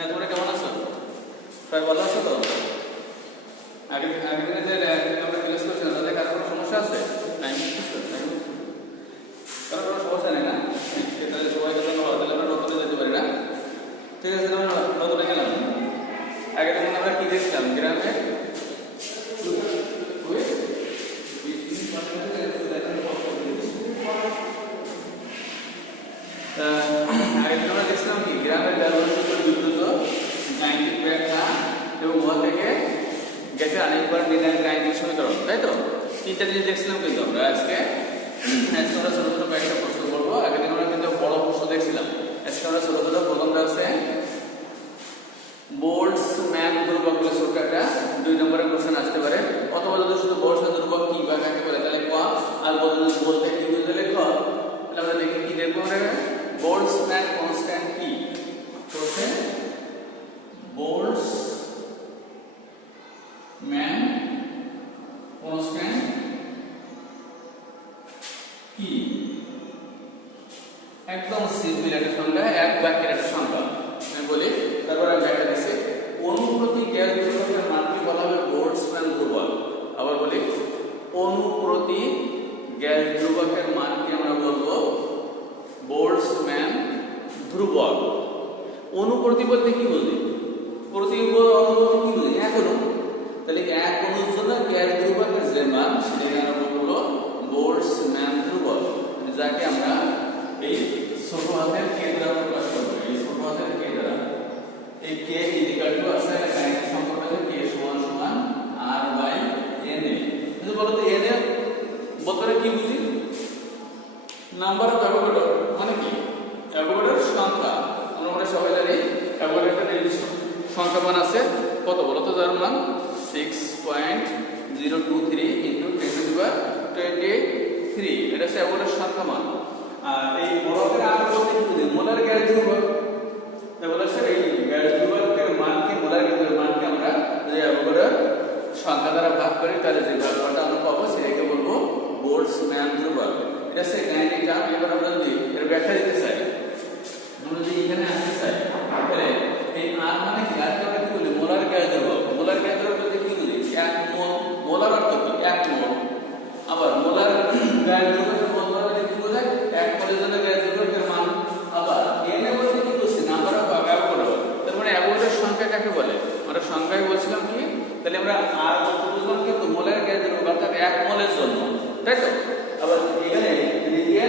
হ্যাঁ, তোমরা কেমন আছো? সবাই ভালো আছো তো? আগে দিনে যে আমরা ক্লাস করছিলাম তাদের কারো কোনো সমস্যা আছে? কারো কোনো সমস্যা নেই না? তাহলে সবাইকে ধন্যবাদ। তাহলে আমরা নতুনে যেতে পারি না? ঠিক আছে, আমরা নতুনে গেলাম। আগে দিন আমরা কি দেখছিলাম? গ্রামে আমরা দেখছিলাম কি গ্রামের ব্যবহার বিদ্যুৎ গাণিতিক ব্যাখ্যা এবং উহা থেকে গ্যাসের আণবিক নির্ণয়ের গাণিতিক সমীকরণ, তাই তো? তিনটা জিনিস দেখছিলাম কিন্তু আমরা আজকে আমরা ছোট ছোট কয়েকটা প্রশ্ন করবো। আগে দিন আমরা কিন্তু বড় প্রশ্ন দেখছিলাম, আজকে আমরা ছোট ছোট প্রথমটা আছে বোল্টজম্যান ধ্রুবক বলে ছোট একটা 2 নম্বরের কোশ্চেন আসতে পারে। অথবা যদি শুধু বোল্টজম্যান ধ্রুবক কি বা কাকে বলে তাহলে ক, আর বলতে কি বুঝলে খ। তাহলে আমরা দেখি কি দেখবো আমরা বোল্টজম্যান কনস্ট্যান্ট কি বলছে বোল্টজম্যান কনস্ট্যান্ট কি একদম সিম্পল একটা সংজ্ঞা, এক বাক্যের একটা সংজ্ঞা আমি বলি, তারপর আমি ব্যাখ্যা দিচ্ছি। অনুপ্রতি গ্যাস ধ্রুবকের মানকে বলা হবে বোল্টজম্যান ধ্রুবক। আবার বলি, অনুপ্রতি গ্যাস ধ্রুবকের মানকে আমরা বলবো বোল্টজম্যান ধ্রুবক। অনুপ্রতি বলতে কি বুঝি? প্রতি অনুপ্রতি কি বুঝি? এক অণু। তাহলে এক অণুর জন্য গ্যাস ধ্রুবকের যে মান সেটাকে আমরা বলবো বোল্টজম্যান ধ্রুবক, যাকে আমরা এই ছোট হাতের কে দ্বারা প্রকাশ করবো। এই ছোট হাতের কে দ্বারা এই কে ইকুয়াল টু আছে গাণিতিক সম্পর্ক আছে কে সমান সমান r বাই n এ। যদি বলো তো n এর বলতে কি বুঝি? নাম্বার অফ অ্যাভোগাড্রো মানে কি? অ্যাভোগাড্রোর সংখ্যা। আমরা সবাই জানি অ্যাভোগাড্রোর একটা নির্দিষ্ট সংখ্যা মান আছে, কত বলো তো? যার মান 6.023 ইনটু 10⁻23। এটা হচ্ছে অ্যাভোগাড্রোর সংখ্যা মান। আর এই বড়দের আমরা বলতে কি বুঝি? মোলার গ্যাস ধ্রুবক। তাহলে স্যার এই গ্যাস ধ্রুবকের মানকে মোলার গ্যাসের মানকে আমরা যদি অ্যাভোগাড্রোর সংখ্যা দ্বারা ভাগ করি তাহলে যে ভাগফলটা আমরা পাবো সেটাকে বলবো বোল্টজম্যান ধ্রুবক। এটা হচ্ছে গাণিতিক টার্ম। এবার আমরা যদি এর ব্যাখ্যা দিতে চাই, আমরা যদি এখানে আসতে চাই তাহলে এই আর মানে কি? আর আমরা কি বলি? মোলার গ্যাস ধ্রুবক। মোলার গ্যাস ধ্রুবক বলতে কি বুঝি? 1 মোল। মোলার অর্থ কি? 1 মোল। আবার মোলার গ্যাস ধ্রুবকের মোল মানে কি বোঝায়? 1 মোলের জন্য গ্যাস ধ্রুবকের মান। আবার n এ বলতে কি বুঝছি? Number of Avogadro. তার মানে অ্যাভোগাড্রোর সংখ্যা কাকে বলে? আমরা সংখ্যায় বলছিলাম কি? তাহলে আমরা আর বলতে বুঝলাম কিন্তু মোলার গ্যাস ধ্রুবক অর্থাৎ 1 মোলের জন্য, তাই তো? আবার এখানে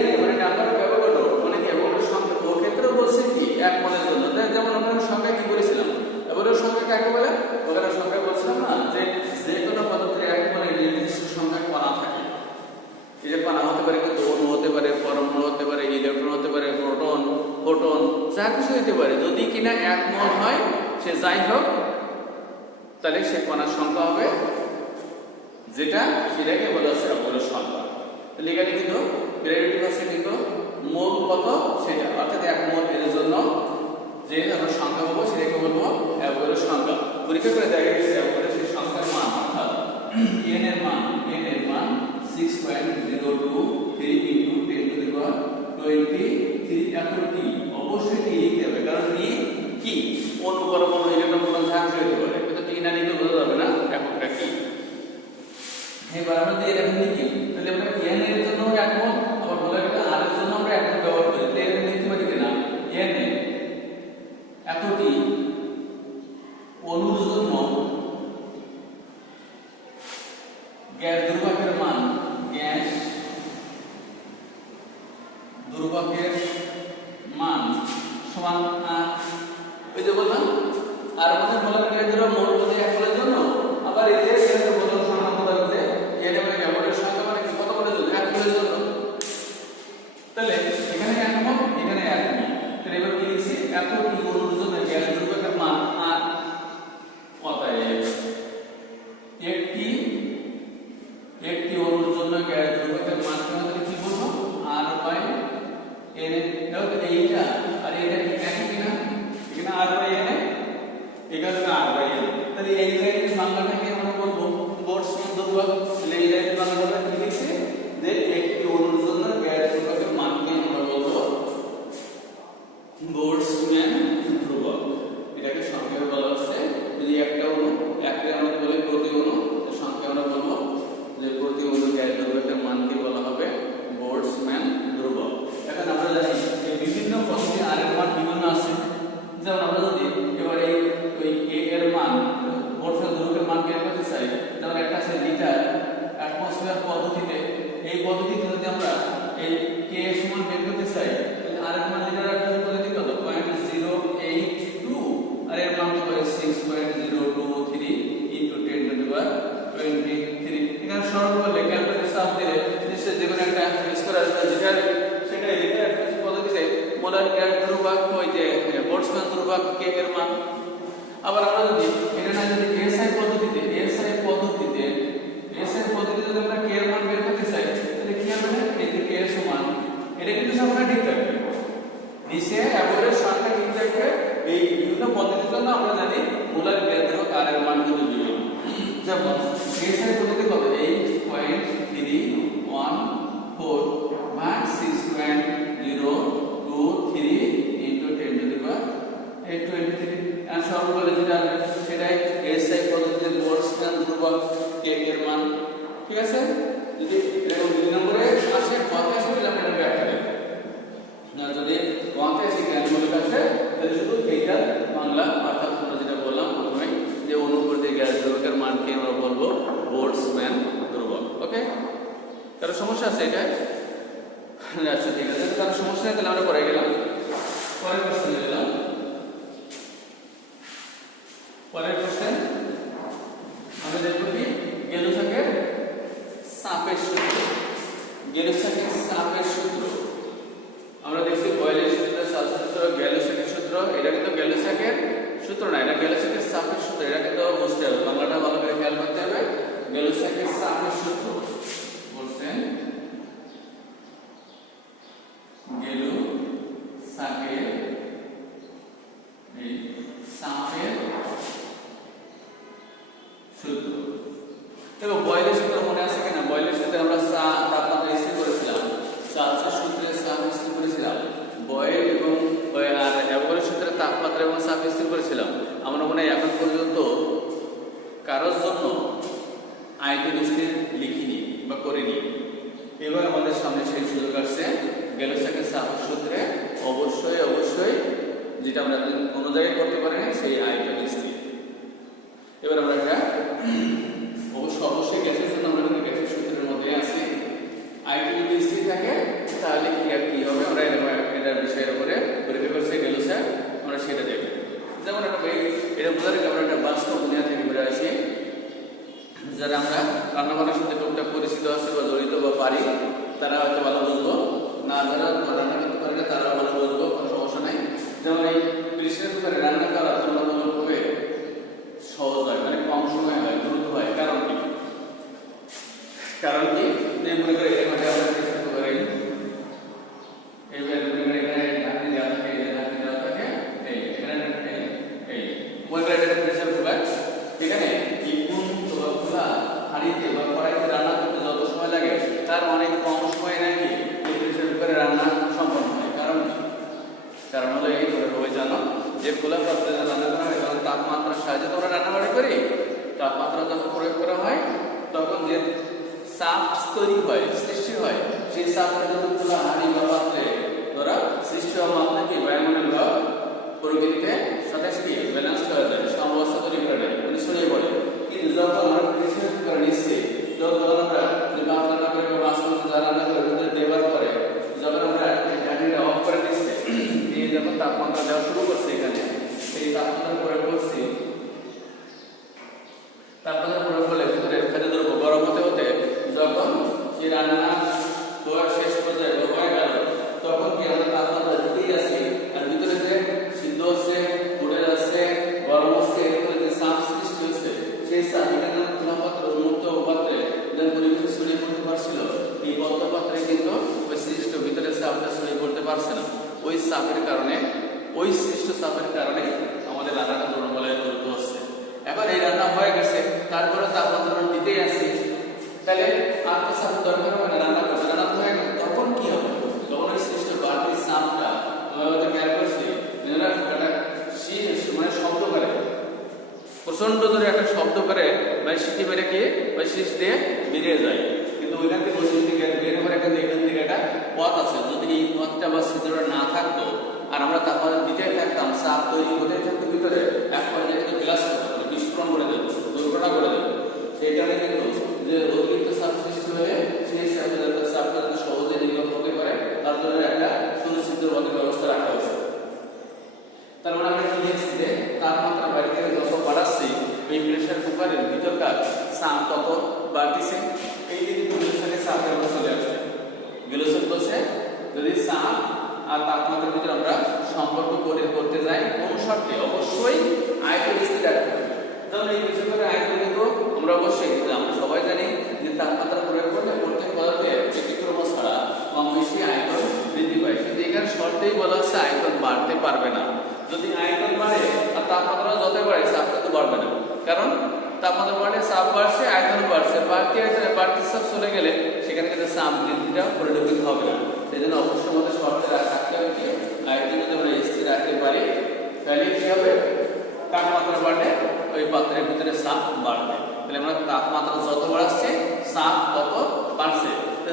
n মানে নাম্বার অফ অ্যাভোগাড্রো মানে কি? অ্যাভোগাড্রোর সংখ্যা ও ক্ষেত্রে বলছে কি 1 মোলের জন্য। যেমন আমরা সংখ্যা কি বলেছিলাম? অ্যাভোগাড্রোর সংখ্যা কাকে বলে? ওখানে সংখ্যা বলছিলাম না যে যে কোনো পদার্থের 1 মোলের নির্দিষ্ট সংখ্যা কণা থাকে। এই যে কণা হতে পারে কিন্তু অণু হতে পারে, পরমাণু হতে পারে, ইলেকট্রন হতে পারে, প্রোটন, ফোটন, যা কিছু হতে পারে। যদি কিনা 1 মোল হয় সে যাই হোক তাহলে সে কণার সংখ্যা হবে যেটা, সেটাকে বলা হচ্ছে অ্যাভোগাড্রোর সংখ্যা। তাহলে এখানে কিন্তু রিলেটিভ আছে কিন্তু মোল কত সেটা, অর্থাৎ 1 মোল এর জন্য যে আমরা সংখ্যা পাবো সেটাকে বলবো অ্যাভোগাড্রোর সংখ্যা। পরীক্ষা করে দেখা গেছে অ্যাভোগাড্রোর সেই সংখ্যার মান অর্থাৎ n এর মান 6.023 ইনটু 10⁻23 এতটি। অবশ্যই টি লিখতে হবে, কারণ টি কি? অণু, পরমাণু, ইলেকট্রন, প্রোটন যা কিছু হতে পারে, কিন্তু টি না লিখলে বোঝা যাবে না এককটা কি। এবার আমরা যদি এরকম লিখি তাহলে আমরা n এর জন্য 1 মোল, আবার মোলার r এর জন্য আমরা 1 মোল ব্যবহার করি। তাহলে এর লিখতে পারি কিনা n এতটি অণুর জন্য গ্যাস ধ্রুবকের মান, গ্যাস ধ্রুবকের মান সমান ওই যে বললাম আর মধ্যে মোলার গ্যাস ধ্রুবক মোল বলতে 1 মোলের জন্য। আবার এই যে বোতল সংখ্যা বলা হচ্ছে n মানে অ্যাভোগাড্রোর সংখ্যা মানে কত মোলের জন্য? 1 মোলের জন্য। তাহলে এখানে 1 মোল, এখানে 1 মোল। তাহলে এবার কি লিখছি? এতটি অণুর জন্য গ্যাস ধ্রুবকের মান আর অতএব একটি অণুর জন্য গ্যাস ধ্রুবকের মান আমাদের কি বলবো? r by n। দেখো এইটা আর এটা কি একই কিনা? এখানে r বাই n, এখানে r বাই n। তাহলে এই লাইনের বাংলাটাকে আমরা বলবো বোল্টজম্যান ধ্রুবক। তাহলে এই লাইনের বাংলাটা কি লিখছে? যে একটি অণুর জন্য গ্যাস ধ্রুবকের মানকে আমরা বলবো বোল্টজম্যান ধ্রুবক কে এর মান। আবার আমরা যদি এটা না যদি এসআই পদ্ধতিতে যদি আমরা কে এর মান বের করতে চাই তাহলে কি হবে, এই যে কে এর সমান এটা কিন্তু সবসময় ঠিক থাকবে, নিচে এভারেজ মানটা ঠিক থাকবে। এই বিভিন্ন পদ্ধতির জন্য আমরা জানি মোলার গ্যাস ধ্রুবক আর এর মান কিন্তু বিভিন্ন। যেমন এসআই পদ্ধতি কত 8.314 ভাগ 6.023 ইনটু 10 টু দি পাওয়ার 823 এর সবগুলো যেটা সেটাই এসআই পদ্ধতিতে বোলসম্যান ধ্রুবক কে এর মান। ঠিক আছে, যদি এরকম 2 নম্বরে আসে কথা আসে তাহলে আমরা ব্যাখ্যা দেব না, যদি কথা আসে জ্ঞানমূলক আসে তাহলে শুধু এইটা বাংলা অর্থাৎ আমরা যেটা বললাম প্রথমে যে অনুপাতে গ্যাস ধ্রুবকের মানকে আমরা বলবো বোলসম্যান ধ্রুবক। ওকে, কারো সমস্যা আছে এটা? আচ্ছা ঠিক আছে, কারো সমস্যা নেই তাহলে আমরা পরে গেলাম পরের প্রশ্নে গেলাম। পরের প্রশ্নে আমরা দেখব কি গেলুসাকের চাপের সূত্র। গেলুসাকের চাপের সূত্র আমরা দেখছি বয়েলের সূত্র, চাপের সূত্র, গেলুসাকের সূত্র। এটা কিন্তু গেলুসাকের সূত্র না, এটা গেলুসাকের চাপের সূত্র। এটা কিন্তু বুঝতে হবে, বাংলাটা ভালো করে খেয়াল করতে হবে। গেলুসাকের চাপের সূত্র বলছেন গেলুসাকের এই চাপের সূত্র। দেখো বয়েলের সূত্র মনে আছে কিনা? বয়েলের সূত্রে আমরা তাপমাত্রা স্থির করেছিলাম, চার্লসের সূত্রে চাপ স্থির করেছিলাম, বয়েল এবং আর অ্যাভোগাড্রোর সূত্রে তাপমাত্রা এবং চাপ স্থির করেছিলাম। আমরা মনে হয় এখন পর্যন্ত কারোর জন্য আয়তন স্থির লিখিনি বা করিনি। এবার আমাদের সামনে সেই সুযোগ আসছে গেলুসাকের চাপের সূত্রে অবশ্যই যেটা আমরা কোনো জায়গায় করতে পারি না সেই আয়তন স্থির। এবার আমরা একটা অবশ্যই গ্যাসের জন্য আমরা কিন্তু গ্যাসের সূত্রের মধ্যে আছি। আয়তন যদি স্থির থাকে তাহলে কি হবে আমরা এটার বিষয়ের উপরে পরীক্ষা করছি গেলুসাক, আমরা সেটা দেখব। যেমন এটা বোঝার জন্য আমরা একটা বাস্তব দুনিয়া থেকে বেরো আসি। যারা আমরা রান্নাবান্নার সাথে টুকটাক পরিচিত আছে বা জড়িত বা পারি তারা হয়তো ভালো বুঝবো, না যারা রান্না করতে পারে না তারা ভালো বুঝবো, কোনো সমস্যা নাই। যেমন এই প্রেসার কুকারে রান্না করা তুলনামূলকভাবে সহজ হয়, মানে কম সময় হয়, দ্রুত হয়। কারণ কি মনে করে এখানে আমরা প্রেসার কুকারে এইবার মনে করে এখানে ঢাকনি দেওয়া থাকে, এই এখানে এই মনে করে এটা প্রেসার কুকার, এখানে খোলা হাঁড়িতে বা কড়াইতে রান্না করতে যত সময় লাগে তার অনেক কম সময় নাকি এই প্রেসার কুকারে রান্না সম্পন্ন হয়। কারণ হলো এই তোমরা জানো যে খোলা পাত্রে রান্না করা হয় তখন তাপমাত্রার সাহায্যে তোমরা রান্নাবাড়ি করি। তাপমাত্রা যখন প্রয়োগ করা হয় তখন যে চাপ তৈরি হয়, সৃষ্টি হয়, সেই চাপটা যখন খোলা হাঁড়ি বা পাত্রে ধরা সৃষ্টি হওয়া মাত্রা কি বায়ুমণ্ডল বা প্রকৃতিতে সাথে কি ব্যালেন্স হয়ে যায়, সমবস্থা তৈরি করে নেয়, মানে ছড়িয়ে পড়ে। কিন্তু যখন আমরা প্রেসার কুকার নিচ্ছি, যখন আমরা ভাত রান্না করে বা মাছ মাংস যা রান্না করে ওদের দেওয়ার পরে যখন আমরা ঢাকনিটা অফ করে দিচ্ছি, দিয়ে যখন তাপমাত্রা দেওয়া শুরু করছে এখানে এই তাপমাত্রা প্রয়োগ করছি, তাপমাত্রা প্রয়োগ করলে ভিতরে খাদ্যদ্রব্য গরম হতে হতে যখন সেই রান্না হওয়ার শেষ পর্যায়ে হয়ে গেল তখন কি আমরা তাপমাত্রা দিতেই আছি, আর ভিতরে যে সিদ্ধ হচ্ছে, ফুটে যাচ্ছে, গরম হচ্ছে, এরপরে যে চাপ সৃষ্টি হচ্ছে সেই চাপ এখানে খোলা পাত্র উন্মুক্ত পাত্রে যেন পরিবেশে ছড়িয়ে পড়তে পারছিল, এই বদ্ধ পাত্রে কিন্তু ওই সৃষ্ট ভিতরে চাপটা ছড়িয়ে পড়তে পারছে না। ওই চাপের কারণে, ওই সৃষ্ট চাপের কারণে আমাদের রান্নাটা দুর্বলতায় দ্রুত হচ্ছে। এখন এই রান্না হয়ে গেছে, তারপরে তাপমাত্রা দিতেই আসছি, তাহলে আর তো চাপ দরকার হবে না, রান্না করতে রান্না হয়ে গেছে, তখন কি হবে? তখন ওই সৃষ্ট বাড়তি চাপটা আমরা হয়তো খেয়াল করছি মানে শব্দ করে, প্রচন্ড জোরে একটা শব্দ করে মানে সিটি মেরে কি ওই শীষ দিয়ে বেরিয়ে যায়। কিন্তু ওইখান থেকে ওই দিকে বের করে এখান থেকে একটা পথ আছে, যদি এই পথটা বা ছিদ্রটা না থাকতো আর আমরা তাপমাত্রা দিতেই থাকতাম, চাপ তৈরি হতেই থাকতো ভিতরে, এক পর্যায়ে কিন্তু গ্লাস করতো, বিস্ফোরণ করে দেবো, দুর্ঘটনা করে দেবো। সেই কারণে কিন্তু যে অতিরিক্ত চাপ সৃষ্টি হলে সেই চাপটা যদি সহজে নির্গত হতে পারে তার জন্য একটা সুনিশ্চিত ব্যবস্থা রাখা হয়েছে। তার মানে আমরা কি দেখছি যে তাপমাত্রা বাইরে থেকে যত বাড়াচ্ছি এই প্রেসার কুকারের ভিতরকার চাপ তত বাড়তেছে। এই দিকে গেলুসাকের চাপের অবস্থা চলে আসছে। গেলুসাক বলছে যদি চাপ আর তাপমাত্রার ভিতরে আমরা সম্পর্ক করতে যাই কোন শর্তে অবশ্যই আয়তন স্থির রাখতে হবে। যেমন এই বিষয়টা আয়তন কিন্তু আমরা অবশ্যই আমরা সবাই জানি যে তাপমাত্রা প্রয়োগ করলে প্রত্যেক পদার্থের ব্যতিক্রম ছাড়া কম বেশি আয়তন বৃদ্ধি পায়, কিন্তু এখানে শর্তেই বলা হচ্ছে আয়তন বাড়তে পারবে না। যদি আয়তন বাড়ে আর তাপমাত্রা যত বাড়ে চাপ কিন্তু বাড়বে না, কারণ তাপমাত্রা বাড়লে চাপ বাড়ছে, আয়তন বাড়ছে, বাড়তি চাপ চলে গেলে সেখানে কিন্তু চাপ বৃদ্ধিটা পরিলক্ষিত হবে না। সেই জন্য অবশ্যই আমাদের শর্তে রাখতে হবে কি আয়তন যদি আমরা স্থির রাখতে পারি তাহলে কি হবে, তাপমাত্রা বাড়লে ওই পাত্রের ভিতরে চাপ বাড়বে। তাহলে আমরা তাপমাত্রা যত বাড়ছে চাপ তত বাড়ছে,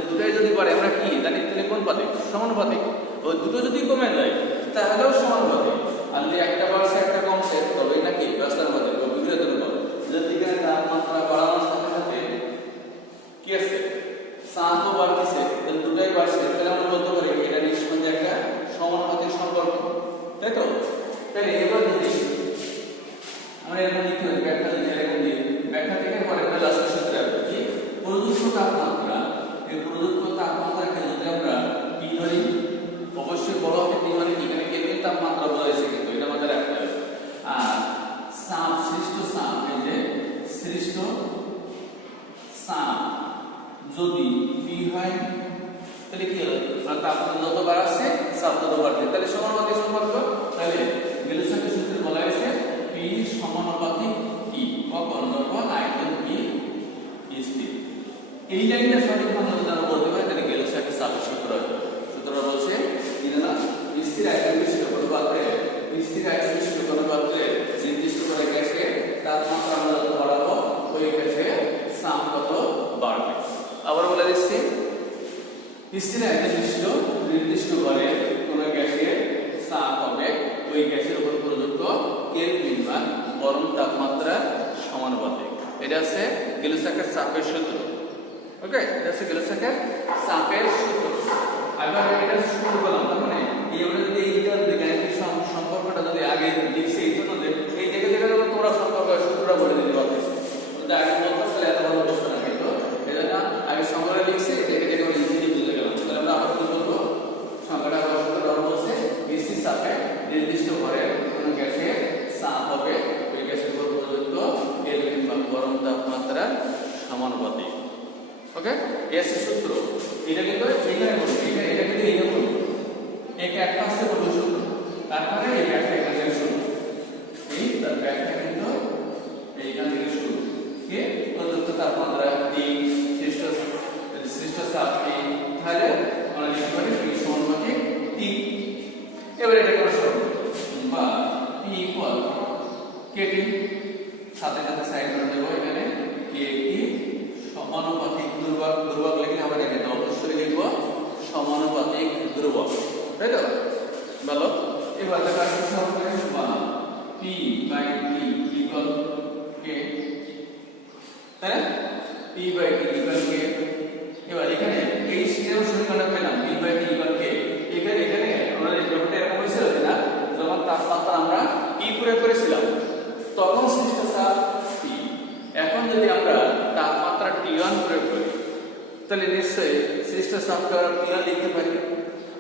দুটোই যদি বাড়ে আমরা কি জানি তাহলে কোন পাতে সমানুপাতিক। ওই দুটো যদি কমে যায় তাহলেও সমানুপাতিক, আর যদি একটা বাড়ছে একটা কমছে তবে নাকি ব্যস্তানুপাতিক বা বিপরীতানুপাতিক। যদি এখানে তাপমাত্রা বাড়ানোর সাথে সাথে কি আছে চাপও বাড়তেছে, তাহলে দুটোই বাড়ছে, তাহলে আমরা বলতে পারি এটা নিঃসন্দেহে একটা সমানুপাতিক সম্পর্ক, তাই তো? তাহলে এবার যদি আমরা এরকম লিখতে পারি ব্যাখ্যা, যদি এরকম দিই ব্যাখ্যা থেকে পরে একটা লাস্ট সূত্র আসবে কি প্রদত্ত তাপমাত্রা, এই প্রদত্ত তাপমাত্রাকে যদি আমরা টি ধরি, অবশ্যই বড় হবে টি মানে এখানে কেলভিন তাপমাত্রা বলা হয়েছে, কিন্তু এটা আমাদের রাখতে হবে। আর চাপ সৃষ্ট চাপ, এই যে সৃষ্ট চাপ যদি পি হয় তাহলে কি হলো, তাপমাত্রা যত বাড়ছে চাপ তত বাড়ছে, তাহলে সমানুপাতিক সম্পর্ক। তাহলে গেলুসাকের সূত্রে বলা হয়েছে পি সমানুপাতিক টি, কখন যখন আয়তন পি স্থির। এই লাইনটা সঠিকভাবে যদি আমরা বলতে পারি তাহলে গেলুসাকের চাপের সূত্র হবে। সূত্রটা বলছে দিনা স্থির আয়তন বিশিষ্ট কোনো পাত্রে, স্থির আয়তন বিশিষ্ট কোনো পাত্রে নির্দিষ্ট করে গ্যাসে তাপমাত্রা আমরা যত বাড়াবো ওই গ্যাসে চাপ তত বাড়বে। আবার বলে দিচ্ছি স্থির আয়তন বিশিষ্ট নির্দিষ্ট করে কোনো গ্যাসের চাপ হবে ওই গ্যাসের উপর প্রযুক্ত কেলভিন বা গরম তাপমাত্রা সমানুপাতিক। এটা হচ্ছে গেলুসাকের চাপের সূত্র। ওকে, এটা হচ্ছে গেলুসাকের চাপের সূত্র। আবার এটা শুরু করলাম, তার মানে এই আমরা যদি এইটা গাণিতিক সম্পর্কটা যদি আগে লিখছি এই জন্য যে এই দেখে দেখে তোমরা সম্পর্ক সূত্রটা বলে দিতে পারতেছি, যদি আগে বলতে তাহলে এত ভালো প্রশ্ন না, কিন্তু এই জন্য আগে সংখ্যাটা লিখছি দেখে দেখে আমরা ইজিলি বুঝে গেলাম। তাহলে আমরা আবার কি বলবো, সংখ্যাটা সূত্রটা বলছে স্থির চাপে নির্দিষ্ট করে কোনো গ্যাসের চাপ হবে ওই গ্যাসের উপর প্রযুক্ত কেলভিন বা গরম তাপমাত্রা সমানুপাতিক। ওকে, এর সূত্র এটা কিন্তু এইখানে বলবো, এটা কিন্তু এইটা বলবো, একে এক পাশে বলবো সূত্র, তারপরে এই ব্যাখ্যা এখান থেকে শুরু, এই তার ব্যাখ্যা কিন্তু এইখান থেকে শুরু। কে প্রদত্ত তাপমাত্রা টি, সৃষ্ট চাপ টি, তাহলে আমরা লিখতে পারি পি সমানুপাতিক টি। এবারে এটা করা সহজ, বা পি ইকুয়াল কেটি, সাথে সাথে সাইড করে দেবো এখানে কেটি সমানুপাতিক ধ্রুবক, ধ্রুবক লিখলে হবে না, কিন্তু অবশ্যই লিখবো সমানুপাতিক ধ্রুবক, তাই তো? ভালো, এবার দেখা যাচ্ছে সহজে বা পি বাই টি ইকুয়াল কে, তাই না? পি বাই টি ইকুয়াল কে। এবার এখানে এই সিস্টেম সমীকরণ পেলাম পি বাই টি ইকুয়াল কে। এখানে আমরা এই ব্যাপারটা এরকম হয়েছিল না, যখন তাপমাত্রা আমরা পি প্রয়োগ করেছিলাম তখন সৃষ্ট চাপ পি। এখন যদি আমরা তাপমাত্রা টি1 প্রয়োগ করি তাহলে নিশ্চয়ই সৃষ্ট চাপকে আমরা টি1 লিখতে পারি।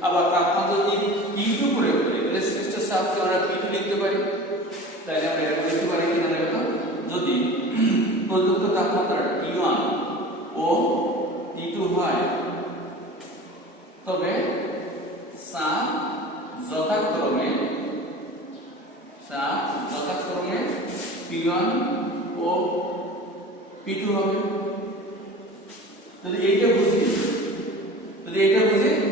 আবার তাপমাত্রা যদি টি2 প্রয়োগ করি তাহলে সৃষ্ট চাপকে আমরা টি2 লিখতে পারি। তাহলে আমরা এরকম লিখতে পারি কিনা দেখো, যদি প্রদত্ত তাপমাত্রা টি1 ও টি2 হয় তবে চাপ যথাক্রমে P1 ও P2 হবে। যদি এইটা বুঝি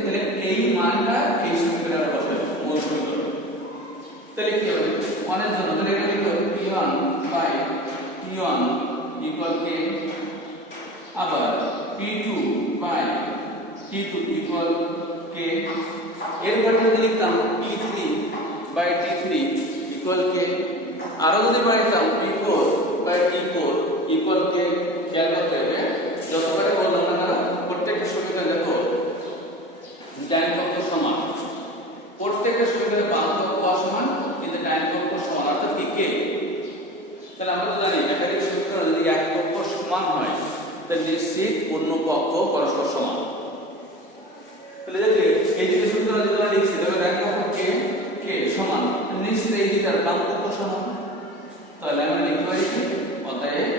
তাহলে এই মানটা এই সমীকরণে আমরা বসাবো, মূল সমীকরণ। তাহলে কি হবে, 1 এর জন্য তাহলে এটা লিখো P1 by T1 equal K, আবার P2 by T2 equal K। এরপর যদি লিখতাম P3 by T3 equal K, আরো যদি বাড়াইতাম P4 by T4 equal K। খেয়াল করতে হবে যতবারে বললাম না কেন প্রত্যেকটা সমীকরণ দেখো ডান পক্ষ সমান, প্রত্যেকটা সমীকরণে বাম পক্ষ অসমান কিন্তু ডান পক্ষ সমান, অর্থাৎ কি K। তাহলে আমরা তো জানি একাধিক সমীকরণ যদি এক পক্ষ সমান হয় তাহলে নিশ্চিত অন্য পক্ষ পরস্পর সমান। তাহলে যদি এই যে সমীকরণ যদি আমরা লিখছি তাহলে ডান পক্ষ K সমান নিশ্চিত এই দুটার প্রান্ত কত সমান, তাহলে আমরা লিখতে পারি কি অতএব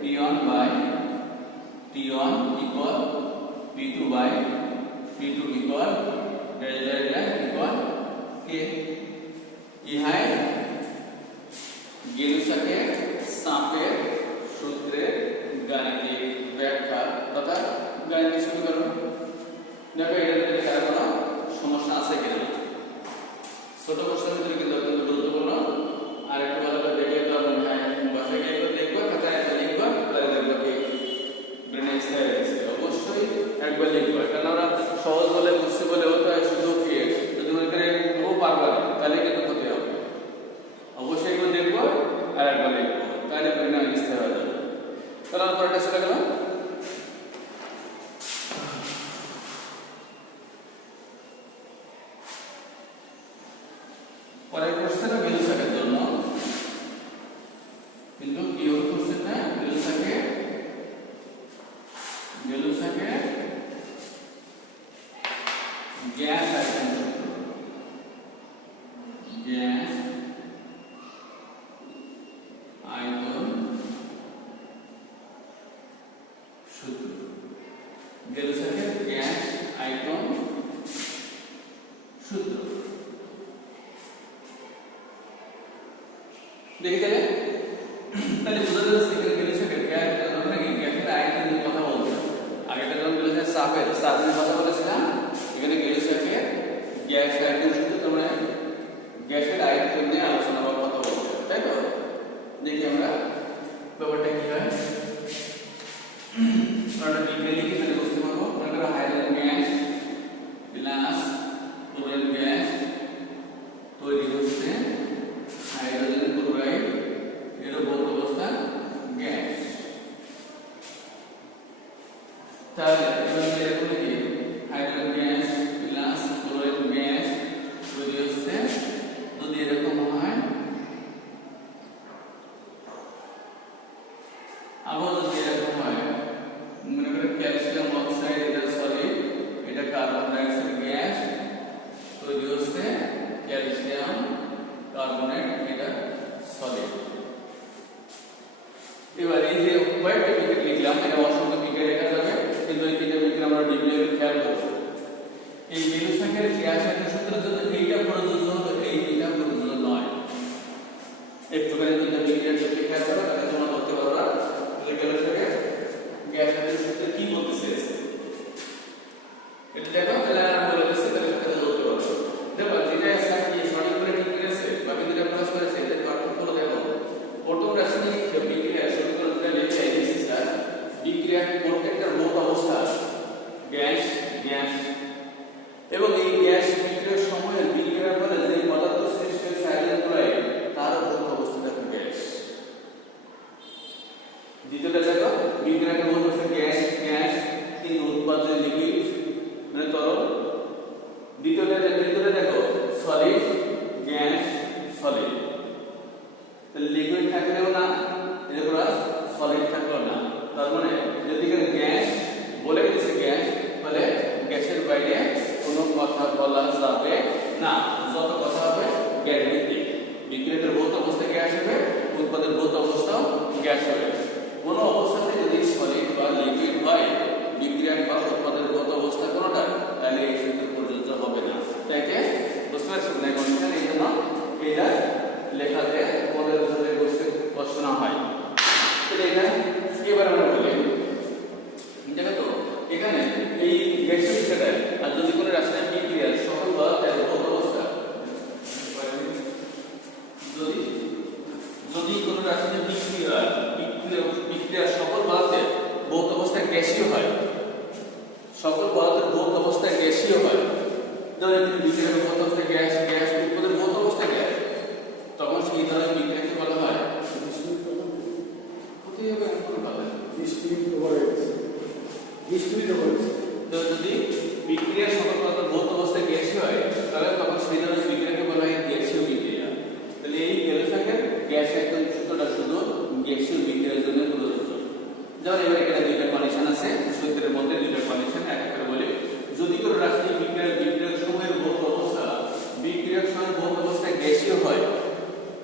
P1 by T1 equal P2 by P2 equal delta equal K. ইহাই গেলুসাকে সাপের সূত্রের গাণিতিক ব্যাখ্যা তথা গাণিতিক সমীকরণ। দেখো এটা লেখার কোনো সমস্যা আছে কিনা, ছোট প্রশ্নের ভিতরে কিন্তু অত্যন্ত গুরুত্বপূর্ণ। আর একটু ভালো করে দেখলে তো আমরা বাসায় গিয়ে দেখবো, খাতায় একটা লিখবো, তাহলে দেখবো কি ব্রেনে স্থায়ী হয়েছে। অবশ্যই একবার লিখবো, কারণ আমরা সহজ বলে বুঝতে বলে হতে হয় শুধু কি যদি মনে করেন ও পারবো না তাহলে কিন্তু ক্ষতি হবে। অবশ্যই এগুলো দেখবো আর একবার লিখবো, তাহলে ব্রেনে স্থায়ী হয়ে যাবে। তাহলে পরেরটা চলে গেল। পরের কোশ্চেন গেলুসাকের জন্য, কিন্তু কি ওর কোশ্চেনটা গেলুসাকে গ্যাস আয়তন সূত্র, গেলুসাকের গ্যাস আয়তন সূত্র দেখি তাহলে বোঝা যাচ্ছে গেলুসাকের গ্যাস মানে কি গ্যাসের আয়তন নিয়ে কথা বলতে। আগেটা যখন বলেছে চাপের কথা বলেছিলাম, এখানে গেলুসাকের গ্যাস আয়তন সূত্র তোমরা গ্যাসের আয়তন নিয়ে আলোচনা বা কথা বলতে, তাই তো? দেখি আমরা ব্যাপারটা কি হয়। আমরা বিজ্ঞানী লিখে তাহলে বুঝতে পারবো। মনে করো hydrogen gas plus chlorine gas তৈরি হচ্ছে হাইড্রোজেন ক্লোরাইড এর ভৌত অবস্থা গ্যাস। তাহলে এভাবে এরকম কি hydrogen gas plus chlorine gas তৈরি হচ্ছে, যদি এরকম হয় আবার যদি এরকম হয়, মনে করেন ক্যালসিয়াম অক্সাইড এটা সলিড, এটা কার্বন ডাইঅক্সাইড গ্যাস তৈরি হচ্ছে ক্যালসিয়াম কার্বনেট, এটা সলিড। এবার এই যে কয়েকটা বিক্রিয়া লিখলাম, এটা অসংখ্য বিক্রিয়া লেখা যাবে, কিন্তু এই তিনটা বিক্রিয়া আমরা ডিপ্লিয়ে খেয়াল করব। এই গেলুসাকের গ্যাস আয়তন সূত্রের জন্য এইটা প্রযোজ্য হতো, এইটা প্রযোজ্য নয়। একটুখানি তিনটা বিক্রিয়া যদি খেয়াল করো তাহলে তোমরা ধরতে পারবা যে গেলুসাকের গ্যাস আয়তন সূত্র কি বলতে চেয়েছে। এটা দেখো তাহলে আমরা বলে দিচ্ছি, তাহলে সেটা ধরতে পারবো। দেখো যেটা স্যার কি সঠিক করে ঠিক করেছে বাকি দুটো ক্লাস করেছে, এটা পার্থক্য হলো। দেখো প্রথম রাসায়নিক বিক্রিয়া সমীকরণটা লিখে দিয়েছি স্যার, বিক্রিয়া প্রত্যেকটার ভৌত অবস্থা গ্যাস গ্যাস, এবং এই গ্যাস বিক্রিয়ার সময় বিক্রিয়ার ফলে যে পদার্থ সৃষ্টি হয়েছে হাইড্রোজেন ক্লোরাইড তার ভৌত অবস্থা দেখো গ্যাস। দ্বিতীয়টা দেখো বিক্রিয়াকে ভৌত অবস্থা গ্যাস গ্যাস, তিন উৎপাদন লিকুইড মানে তরল। দ্বিতীয়টা দেখো সলিড গ্যাস সলিড, তাহলে লিকুইড থাকলেও না, এরপর সলিড থাকলেও না। তার মানে যদি গ্যাস বলে দিয়েছে গ্যাস, তাহলে গ্যাসের বাইরে কোনো কথা বলা যাবে না, যত কথা হবে গ্যাস ভিত্তিক। বিক্রিয়ার ভৌত অবস্থা গ্যাস হবে, উৎপাদের ভৌত অবস্থাও গ্যাস হবে। কোনো অবস্থাতে যদি সলিড বা লিকুইড হয় বিক্রিয়ার বা উৎপাদের ভৌত অবস্থা কোনোটা, তাহলে এই সূত্র প্রযোজ্য হবে না। তাইকে বুঝতে পারছেন না কন্ডিশন, এই জন্য এটা লেখাতে পদের সাথে প্রশ্ন না হয়। তাহলে এটা এবার আমরা বলি, দেখো তো এখানে এই গ্যাসের বিষয়টা আর যদি কোনো রাসায়নিক বিক্রিয়ার সকল পদার্থের ভৌত অবস্থা, যদি কোনো রাসায়নিক বিক্রিয়ার সকল পদার্থের ভৌত অবস্থা গ্যাসীয় হয়, সকল পদার্থের ভৌত অবস্থা গ্যাসীয় হয়, যেমন বিক্রিয়ার ভৌত অবস্থা গ্যাস গ্যাস, উৎপাদের ভৌত অবস্থা গ্যাস, তখন সেই ধরনের বিক্রিয়াকে বলা হয় যদি বিক্রিয়ার সকল পদার্থ ভৌত অবস্থা গ্যাসীয় হয় তাহলে তখন সেই ধরনের বিক্রিয়াকে বলা হয় গ্যাসীয় বিক্রিয়া। তাহলে এই গেলুসাকের গ্যাস আয়তন সূত্রটা শুধু গ্যাসীয় বিক্রিয়ার জন্য প্রযোজ্য। যেমন এবার এখানে দুইটা কন্ডিশন আছে, সূত্রের মধ্যে দুইটা কন্ডিশন এক করে বলি। যদি কোনো রাসায়নিক বিক্রিয়ার সময়ের ভৌত অবস্থা বিক্রিয়ার সময় ভৌত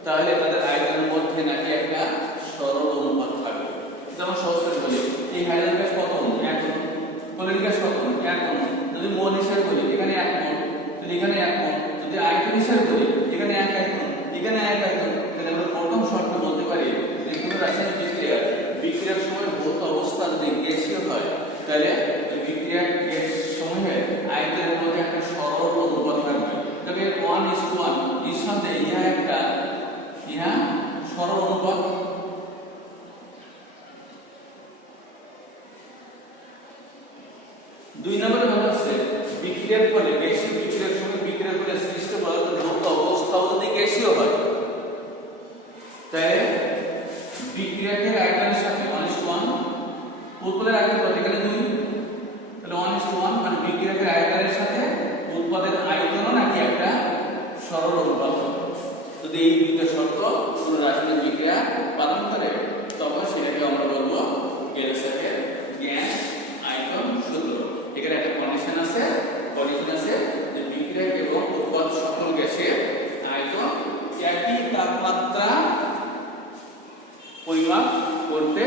তাহলে তাদের আয়তনের মধ্যে নাকি একটা সরল অনুপাত থাকবে। যেমন সহজ করে বলি, এই হাইড্রোজেন গ্যাস কত অণু? 1 অণু। ক্লোরিন গ্যাস কত অণু? 1 অণু। যদি মোল হিসাবে বলি এখানে 1 মোল, যদি এখানে 1 মোল, যদি আয়তন হিসাবে বলি এখানে 1 আয়তন, এখানে 1 আয়তন, তাহলে আমরা প্রথম শর্ত বলতে পারি যে কোনো রাসায়নিক বিক্রিয়ার সময় ভৌত অবস্থা যদি গ্যাসীয় হয় তাহলে বিক্রিয়ার গ্যাস সমূহের আয়তনের মধ্যে একটা সরল অনুপাত থাকবে। তবে 1:1 নিঃসন্দেহে ইহা সরল অনুপাত। দুই নম্বরে বলা হচ্ছে বিক্রিয়ার ফলে গ্যাসীয় বিক্রিয়ার সময় বিক্রিয়ার ফলে সৃষ্ট পদার্থের ভৌত অবস্থা যদি গ্যাসীয় হয় তাহলে বিক্রিয়কের আয়তনের সাথে 1:1, উৎপাদের আয়তন কত? এখানে 2, তাহলে 1:1 মানে বিক্রিয়কের আয়তনের সাথে উৎপাদের আয়তনও নাকি একটা সরল অনুপাত হবে। যদি এই দুইটা শর্ত কোনো রাসায়নিক বিক্রিয়া পালন করে তখন সেটাকে আমরা বলবো গেলসাকের গ্যাস আয়তন সূত্র। এখানে একটা কন্ডিশন আছে যে বিক্রিয়ক এবং উৎপাদ সকল গ্যাসের আয়তন একই তাপমাত্রা পরিমাপ করতে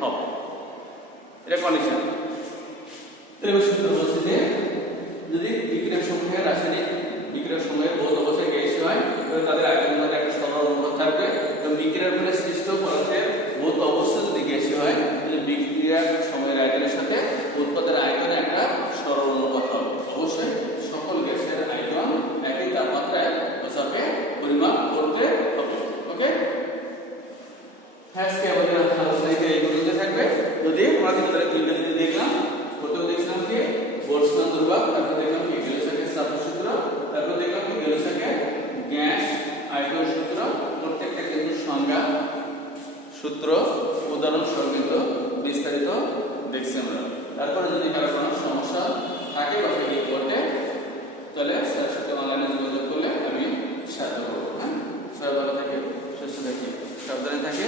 হবে, এটা কন্ডিশন। এবার সূত্র বলছে যে যদি বিক্রিয়ক সমূহের রাসায়নিক বিক্রিয়ক সমূহের ভৌত অবস্থায় গ্যাসীয় হয় তবে তাদের আয়তনের মধ্যে একটা সরল অনুপাত থাকবে এবং বিক্রিয়ার ফলে সৃষ্ট পদার্থের ভৌত অবস্থা যদি গ্যাসীয় হয় তাহলে বিক্রিয়ার সময়ের আয়তনের সাথে উৎপাদের আয়তনে একটা সরল অনুপাত হবে। অবশ্যই সকল গ্যাসের আয়তন একই তাপমাত্রায় হিসাবে পরিমাপ করতে হবে। ওকে, আজকে আমাদের আলোচনা এই পর্যন্ত থাকবে। যদি আমাদের ভিতরে তিনটা জিনিস দেখলাম, প্রথম দেখলাম কি বোলটজম্যান ধ্রুবক, তারপর দেখলাম কি গেলসাকের চাপ সূত্র, তারপর দেখলাম কি গেলসাকের গ্যাস আয়তন সূত্র, প্রত্যেকটা কিন্তু সংজ্ঞা সূত্র উদাহরণ সহযোগিত বিস্তারিত দেখছি আমরা। তারপরে যদি কারো কোনো সমস্যা থাকে বা ফিলিং করতে তাহলে স্যারের সাথে অনলাইনে যোগাযোগ করলে আমি সাহায্য করবো। হ্যাঁ, সবাই ভালো থাকে, সুস্থ থাকি, সাবধানে থাকে।